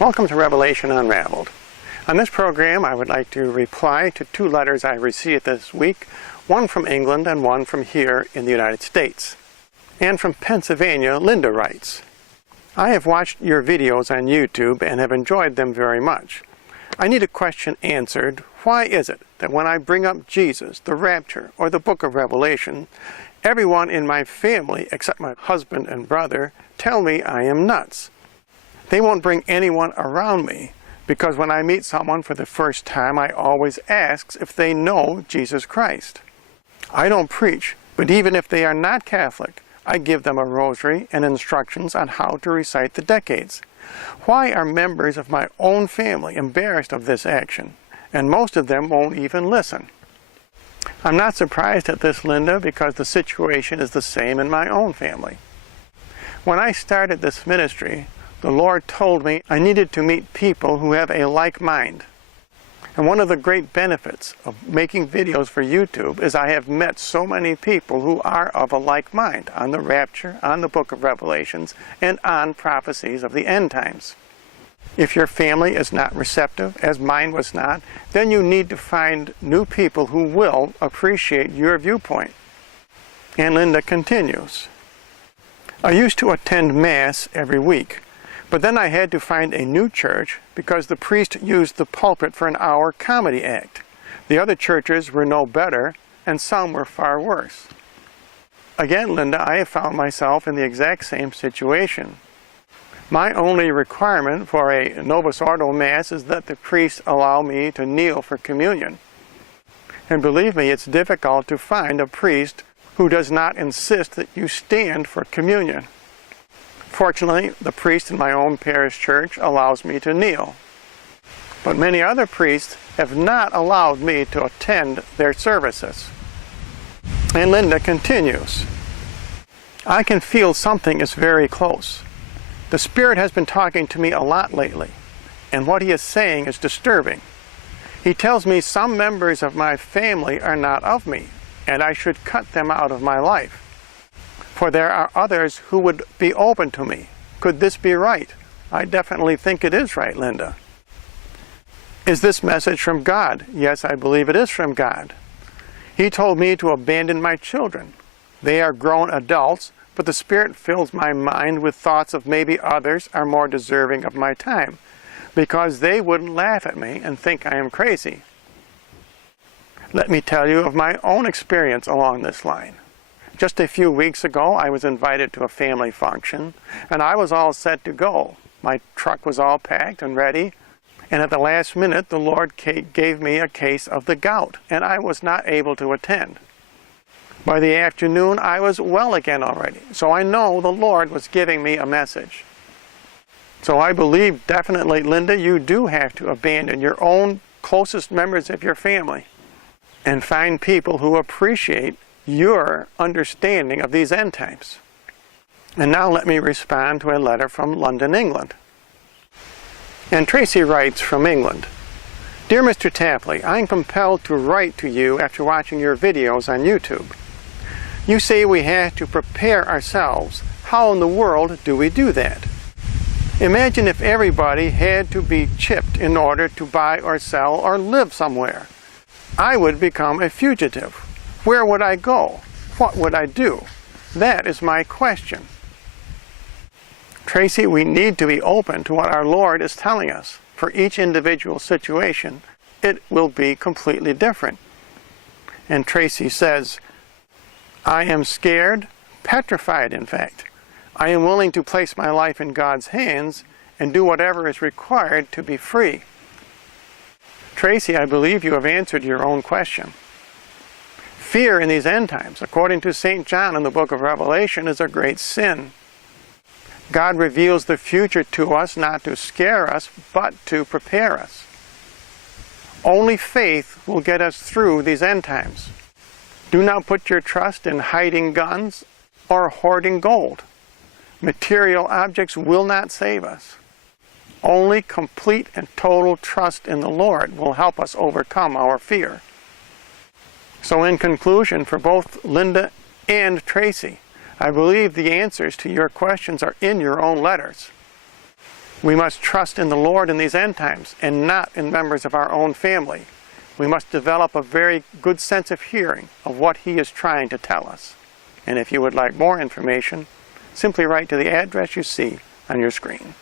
Welcome to Revelation Unraveled. On this program, I would like to reply to two letters I received this week, one from England and one from here in the United States. And from Pennsylvania, Linda writes, I have watched your videos on YouTube and have enjoyed them very much. I need a question answered. Why is it that when I bring up Jesus, the rapture, or the book of Revelation, everyone in my family, except my husband and brother, tell me I am nuts? They won't bring anyone around me, because when I meet someone for the first time, I always ask if they know Jesus Christ. I don't preach, but even if they are not Catholic, I give them a rosary and instructions on how to recite the decades. Why are members of my own family embarrassed of this action? And most of them won't even listen. I'm not surprised at this, Linda, because the situation is the same in my own family. When I started this ministry, the Lord told me I needed to meet people who have a like mind. And one of the great benefits of making videos for YouTube is I have met so many people who are of a like mind on the rapture, on the book of Revelations, and on prophecies of the end times. If your family is not receptive, as mine was not, then you need to find new people who will appreciate your viewpoint. And Linda continues, I used to attend Mass every week. But then I had to find a new church because the priest used the pulpit for an hour comedy act. The other churches were no better, and some were far worse. Again, Linda, I have found myself in the exact same situation. My only requirement for a Novus Ordo Mass is that the priest allow me to kneel for communion. And believe me, it's difficult to find a priest who does not insist that you stand for communion. Fortunately, the priest in my own parish church allows me to kneel. But many other priests have not allowed me to attend their services. And Linda continues, I can feel something is very close. The Spirit has been talking to me a lot lately, and what he is saying is disturbing. He tells me some members of my family are not of me, and I should cut them out of my life. For there are others who would be open to me. Could this be right? I definitely think it is right, Linda. Is this message from God? Yes, I believe it is from God. He told me to abandon my children. They are grown adults, but the Spirit fills my mind with thoughts of maybe others are more deserving of my time, because they wouldn't laugh at me and think I am crazy. Let me tell you of my own experience along this line. Just a few weeks ago, I was invited to a family function, and I was all set to go. My truck was all packed and ready, and at the last minute, the Lord gave me a case of the gout, and I was not able to attend. By the afternoon, I was well again already, so I know the Lord was giving me a message. So I believe definitely, Linda, you do have to abandon your own closest members of your family and find people who appreciate your understanding of these end times. And now let me respond to a letter from London, England. And Tracy writes from England, Dear Mr. Tapley, I am compelled to write to you after watching your videos on YouTube. You say we have to prepare ourselves. How in the world do we do that? Imagine if everybody had to be chipped in order to buy or sell or live somewhere. I would become a fugitive. Where would I go? What would I do? That is my question. Tracy, we need to be open to what our Lord is telling us. For each individual situation, it will be completely different. And Tracy says, I am scared, petrified in fact. I am willing to place my life in God's hands and do whatever is required to be free. Tracy, I believe you have answered your own question. Fear in these end times, according to St. John in the book of Revelation, is a great sin. God reveals the future to us not to scare us, but to prepare us. Only faith will get us through these end times. Do not put your trust in hiding guns or hoarding gold. Material objects will not save us. Only complete and total trust in the Lord will help us overcome our fear. So in conclusion, for both Linda and Tracy, I believe the answers to your questions are in your own letters. We must trust in the Lord in these end times and not in members of our own family. We must develop a very good sense of hearing of what He is trying to tell us. And if you would like more information, simply write to the address you see on your screen.